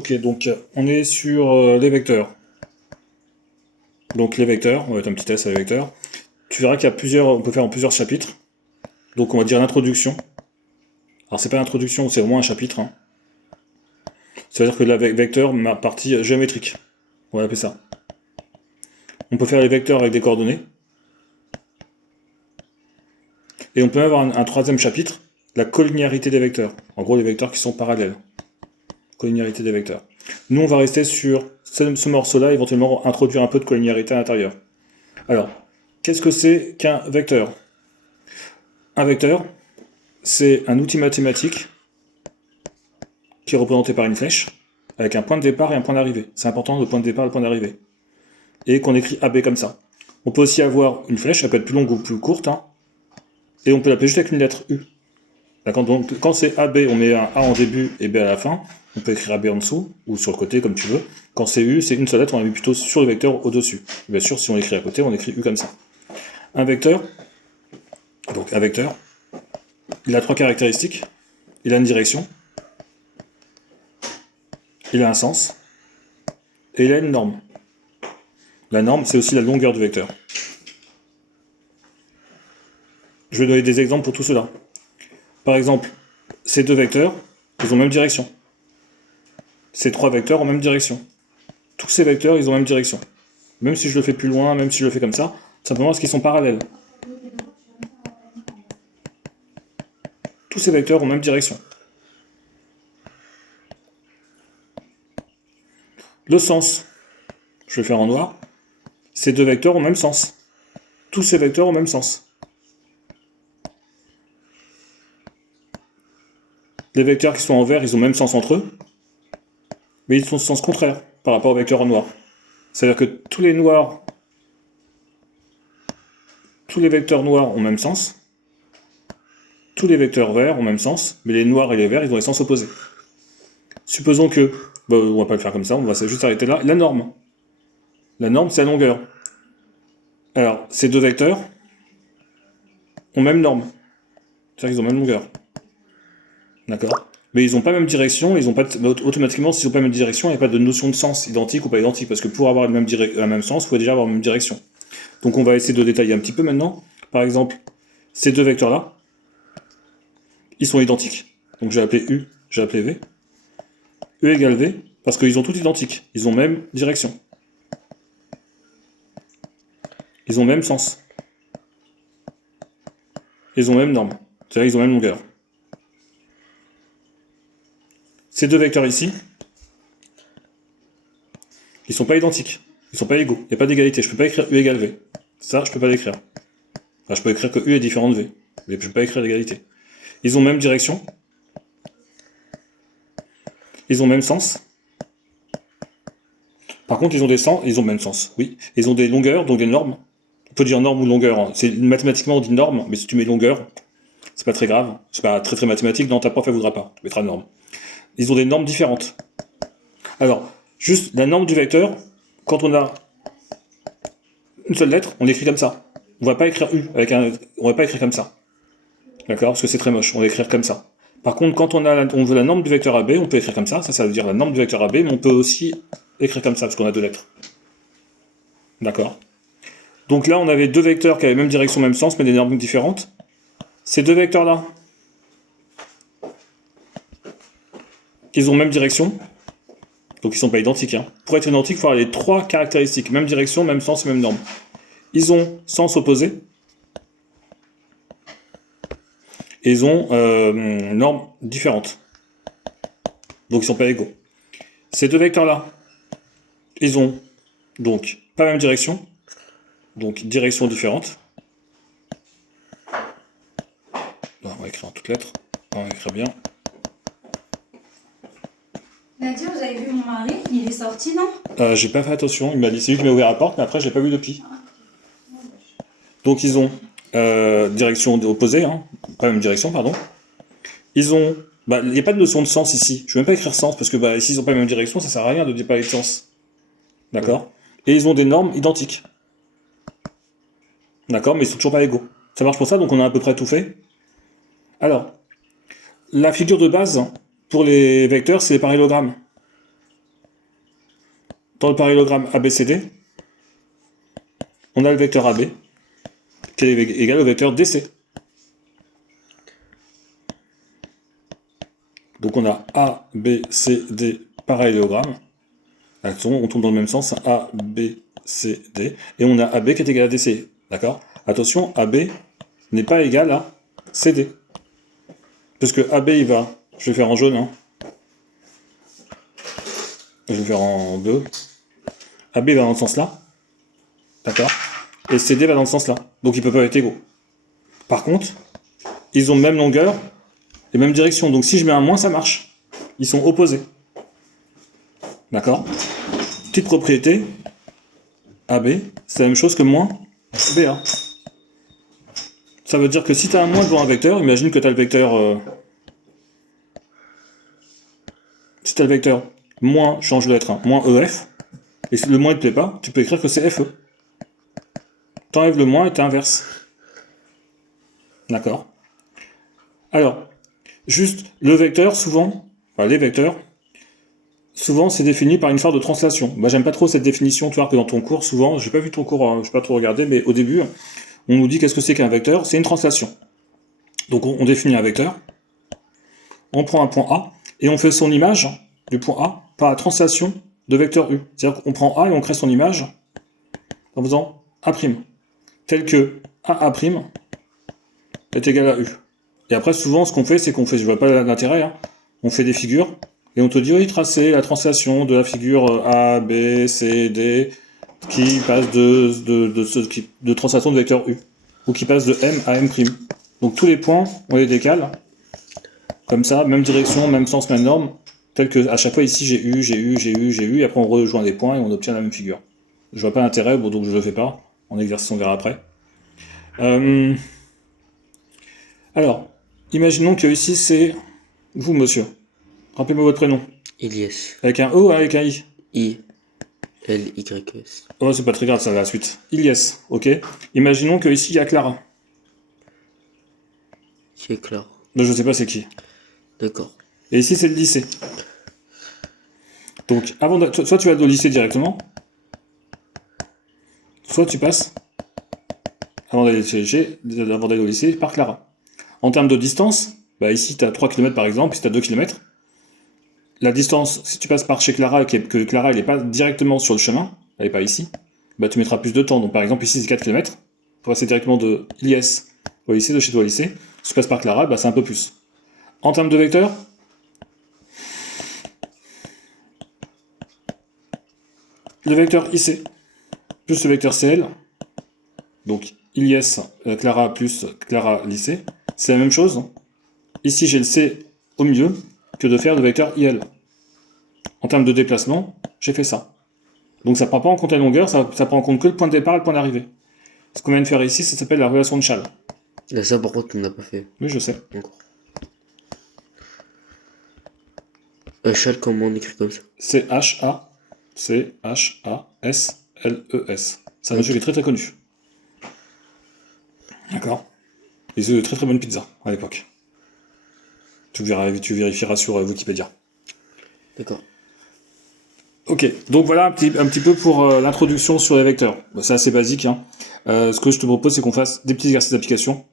Ok, donc on est sur les vecteurs. Donc les vecteurs, on va mettre un petit test à les vecteurs. Tu verras qu'il y a plusieurs, on peut faire en plusieurs chapitres. Donc on va dire l'introduction. Alors c'est pas l'introduction, c'est vraiment un chapitre, hein. C'est-à-dire que la vecteur, ma partie géométrique. On va appeler ça. On peut faire les vecteurs avec des coordonnées. Et on peut avoir un troisième chapitre, la collinéarité des vecteurs. En gros, les vecteurs qui sont parallèles. Collinéarité des vecteurs. Nous, on va rester sur ce morceau-là, éventuellement introduire un peu de collinéarité à l'intérieur. Alors, qu'est-ce que c'est qu'un vecteur? Un vecteur, c'est un outil mathématique qui est représenté par une flèche, avec un point de départ et un point d'arrivée. C'est important, le point de départ et le point d'arrivée. Et qu'on écrit AB comme ça. On peut aussi avoir une flèche, elle peut être plus longue ou plus courte, hein, et on peut l'appeler juste avec une lettre U. D'accord. Donc quand c'est AB, on met un A en début et B à la fin. On peut écrire AB en dessous, ou sur le côté, comme tu veux. Quand c'est U, c'est une seule lettre, on la met plutôt sur le vecteur au-dessus. Bien sûr, si on l'écrit à côté, on écrit U comme ça. Un vecteur, donc un vecteur, il a trois caractéristiques. Il a une direction, il a un sens, et il a une norme. La norme, c'est aussi la longueur du vecteur. Je vais donner des exemples pour tout cela. Par exemple, ces deux vecteurs, ils ont la même direction. Ces trois vecteurs ont la même direction. Tous ces vecteurs, ils ont la même direction. Même si je le fais plus loin, même si je le fais comme ça, simplement parce qu'ils sont parallèles. Tous ces vecteurs ont la même direction. Le sens, je vais faire en noir, ces deux vecteurs ont le même sens. Tous ces vecteurs ont le même sens. Les vecteurs qui sont en vert, ils ont le même sens entre eux, mais ils ont le sens contraire par rapport aux vecteurs en noir. C'est-à-dire que tous les vecteurs noirs ont le même sens, tous les vecteurs verts ont le même sens, mais les noirs et les verts, ils ont les sens opposés. Supposons que, on va pas le faire comme ça, on va juste arrêter là. La norme, c'est la longueur. Alors, ces deux vecteurs ont même norme, c'est-à-dire qu'ils ont même longueur. D'accord. Mais ils n'ont pas la même direction, automatiquement, s'ils n'ont pas la même direction, il n'y a pas de notion de sens identique ou pas identique, parce que pour avoir le même sens, il faut déjà avoir la même direction. Donc on va essayer de détailler un petit peu maintenant. Par exemple, ces deux vecteurs-là, ils sont identiques. Donc j'ai appelé U, j'ai appelé V. E égale V, parce qu'ils ont tous identiques. Ils ont même direction. Ils ont même sens. Ils ont même norme. C'est-à-dire qu'ils ont même longueur. Ces deux vecteurs ici, ils sont pas identiques. Ils sont pas égaux. Il n'y a pas d'égalité. Je peux pas écrire U égale V. Ça, je peux pas l'écrire. Enfin, je peux écrire que U est différent de V. Mais je peux pas écrire l'égalité. Ils ont même direction. Ils ont même sens. Par contre, ils ont même sens, oui. Ils ont des longueurs, donc des normes. On peut dire norme ou longueur, hein. Mathématiquement, on dit norme, mais si tu mets longueur, c'est pas très grave. C'est pas très mathématique, non, ta prof, elle voudra pas. Tu mettras norme. Ils ont des normes différentes. Alors, juste la norme du vecteur, quand on a une seule lettre, on l'écrit comme ça. On va pas écrire U, on va pas écrire comme ça. D'accord? Parce que c'est très moche, on va écrire comme ça. Par contre, quand on veut la norme du vecteur AB, on peut écrire comme ça veut dire la norme du vecteur AB, mais on peut aussi écrire comme ça, parce qu'on a deux lettres. D'accord? Donc là, on avait deux vecteurs qui avaient même direction, même sens, mais des normes différentes. Ces deux vecteurs-là, ils ont même direction, donc ils sont pas identiques, hein. Pour être identiques, il faut avoir les trois caractéristiques, même direction, même sens, même norme. Ils ont sens opposé, et ils ont normes différentes. Donc ils sont pas égaux. Ces deux vecteurs-là, ils ont donc pas la même direction, donc direction différente. Non, on va écrire en toutes lettres, on va écrire bien. Nadia, vous avez vu mon mari? Il est sorti, non? J'ai pas fait attention, il m'a dit, c'est lui qui m'a ouvert la porte, mais après j'ai pas vu depuis. Donc ils ont direction opposée, hein, pas la même direction, pardon. Ils ont, il n'y a pas de notion de sens ici. Je vais même pas écrire sens parce que s'ils ont pas la même direction, ça sert à rien de parler de sens. D'accord. Et ils ont des normes identiques. D'accord, mais ils sont toujours pas égaux. Ça marche pour ça, donc on a à peu près tout fait. Alors, la figure de base pour les vecteurs, c'est les parallélogrammes. dans le parallélogramme ABCD, on a le vecteur AB qui est égal au vecteur DC. Donc on a A, B, C, D parallélogramme. Attention, on tourne dans le même sens, A, B, C, D. Et on a AB qui est égal à DC. D'accord? Attention, AB n'est pas égal à CD. Parce que AB, il va... Je vais faire en jaune, hein. Je vais faire en bleu. AB va dans ce sens-là. D'accord? Et CD va dans ce sens-là. Donc ils peuvent pas être égaux. Par contre, ils ont même longueur et même direction. Donc si je mets un moins, ça marche. Ils sont opposés. D'accord? Petite propriété. AB, c'est la même chose que moins BA. Ça veut dire que si tu as un moins devant un vecteur, imagine que tu as le vecteur... si tu as le vecteur moins, change de lettre, hein, moins EF, et si le moins ne te plaît pas, tu peux écrire que c'est FE. T'enlèves le moins et t'inverses. D'accord? Alors, juste, le vecteur, souvent, enfin les vecteurs, souvent c'est défini par une phare de translation. Moi j'aime pas trop cette définition, tu vois que dans ton cours, souvent, j'ai pas vu ton cours, hein, j'ai pas trop regardé, mais au début, on nous dit qu'est-ce que c'est qu'un vecteur? C'est une translation. Donc on définit un vecteur, on prend un point A, et on fait son image du point A par la translation de vecteur U. C'est-à-dire qu'on prend A et on crée son image en faisant A', tel que AA' est égal à U. Et après, souvent, ce qu'on fait, c'est qu'on fait, je vois pas l'intérêt, hein, on fait des figures, et on te dit, oui, tracer la translation de la figure A, B, C, D, qui passe de translation de vecteur U, ou qui passe de M à M'. Donc tous les points, on les décale, comme ça, même direction, même sens, même norme, tel que à chaque fois ici j'ai eu, et après on rejoint des points et on obtient la même figure. Je vois pas l'intérêt, bon, donc je le fais pas, en exercice on verra après. Alors, imaginons que ici c'est vous, monsieur. Rappelez-moi votre prénom. Ilyes. Avec un O ou avec un I? I-L-Y-S. Oh, c'est pas très grave, ça va la suite. Ilyes, ok. Imaginons que ici il y a Clara. Qui est Clara. Donc je sais pas c'est qui. D'accord. Et ici c'est le lycée. Donc, soit tu vas au lycée directement, soit tu passes, avant d'aller au lycée, par Clara. En termes de distance, bah ici tu as 3 km par exemple, ici tu as 2 km. La distance, si tu passes par chez Clara et que Clara n'est pas directement sur le chemin, elle n'est pas ici, bah tu mettras plus de temps. Donc par exemple ici c'est 4 km, pour passer directement de Ilyes au lycée, de chez toi au lycée. Si tu passes par Clara, bah c'est un peu plus. En termes de vecteurs, le vecteur IC plus le vecteur CL, donc Ilyes, Clara plus Clara lycée, c'est la même chose. Ici j'ai le C au milieu que de faire le vecteur IL. En termes de déplacement, j'ai fait ça. Donc ça prend pas en compte la longueur, ça prend en compte que le point de départ et le point d'arrivée. Ce qu'on vient de faire ici, ça s'appelle la relation de Chasles. Là, ça, par contre, on n'a pas fait. Oui, je sais. Encore. Chasles, comment on écrit comme ça? C-H-A-C-H-A-S-L-E-S. C'est un monsieur qui est très très connu. D'accord. Ils faisaient de très très bonnes pizzas à l'époque. Tu vérifieras sur Wikipédia. D'accord. Ok, donc voilà un petit peu pour l'introduction sur les vecteurs. C'est assez basique, hein. Ce que je te propose, c'est qu'on fasse des petits exercices d'application.